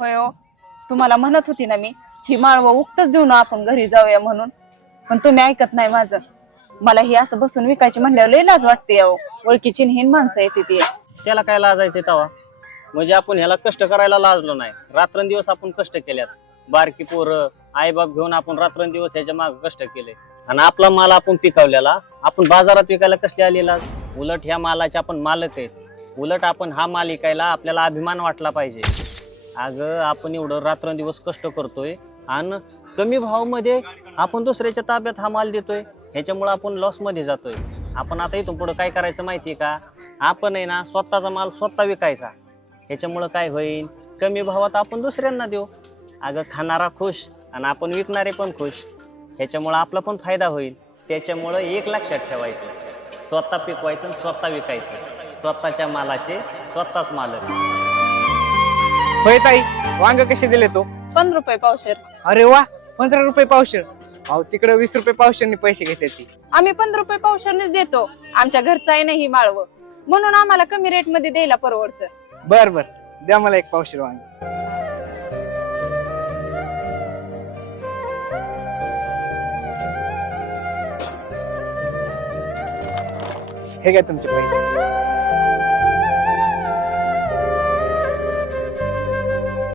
होय हो, तुम्हाला म्हणत होती ना मी ही माळवं उगतच देऊ ना आपण घरी जाऊया म्हणून, पण तुम्ही ऐकत नाही माझं. मला ही असं बसून विकायची म्हणल्यावर लय लाज वाटते अहो. ओळखीची हीन माणसं येते ती. त्याला काय लाजायचे तवा? म्हणजे आपण ह्याला कष्ट करायला लाजलो नाही. रात्रंदिवस आपण कष्ट केल्यात. बारकी पोरं आईबाप घेऊन आपण रात्रंदिवस ह्याच्या मागे कष्ट केले आणि आपला माल आपण पिकवलेला आपण बाजारात विकायला कसले आले लाज? उलट ह्या मालाचे आपण मालक आहेत. उलट आपण हा माल विकायला आपल्याला अभिमान वाटला पाहिजे. अगं आपण एवढं रात्रंदिवस कष्ट करतोय आणि कमी भावामध्ये आपण दुसऱ्याच्या ताब्यात हा माल देतोय. ह्याच्यामुळे आपण लॉस मध्ये जातोय. आपण आता इथून पुढे काय करायचं माहितीये का? आपण आहे ना स्वतःचा माल स्वतः विकायचा. ह्याच्यामुळं काय होईल? कमी भावात आपण दुसऱ्यांना देऊ. अगं खाणारा खुश आणि आपण विकणारे पण खुश. ह्याच्यामुळं आपला पण फायदा होईल. त्याच्यामुळं एक लक्षात ठेवायचं, स्वतः पिकवायचं आणि स्वतः विकायचं. स्वतःच्या मालाचे स्वतःच मालक. होय ताई, वांग कसे दिले तो? 15 रुपये पावशेर. अरे वा, 15 रुपये पावशेर. अहो तिकडे 20 रुपये पावशेरने पैसे घेते ती. आम्ही 15 रुपये पावशेरनेच देतो. आमच्या घरचं आहे ना ही माळवं, म्हणून आम्हाला कमी रेट मध्ये द्यायला परवडतं. बर बर, द्या मला एक पावशेर वांग. हे घ्या तुमचे पैसे.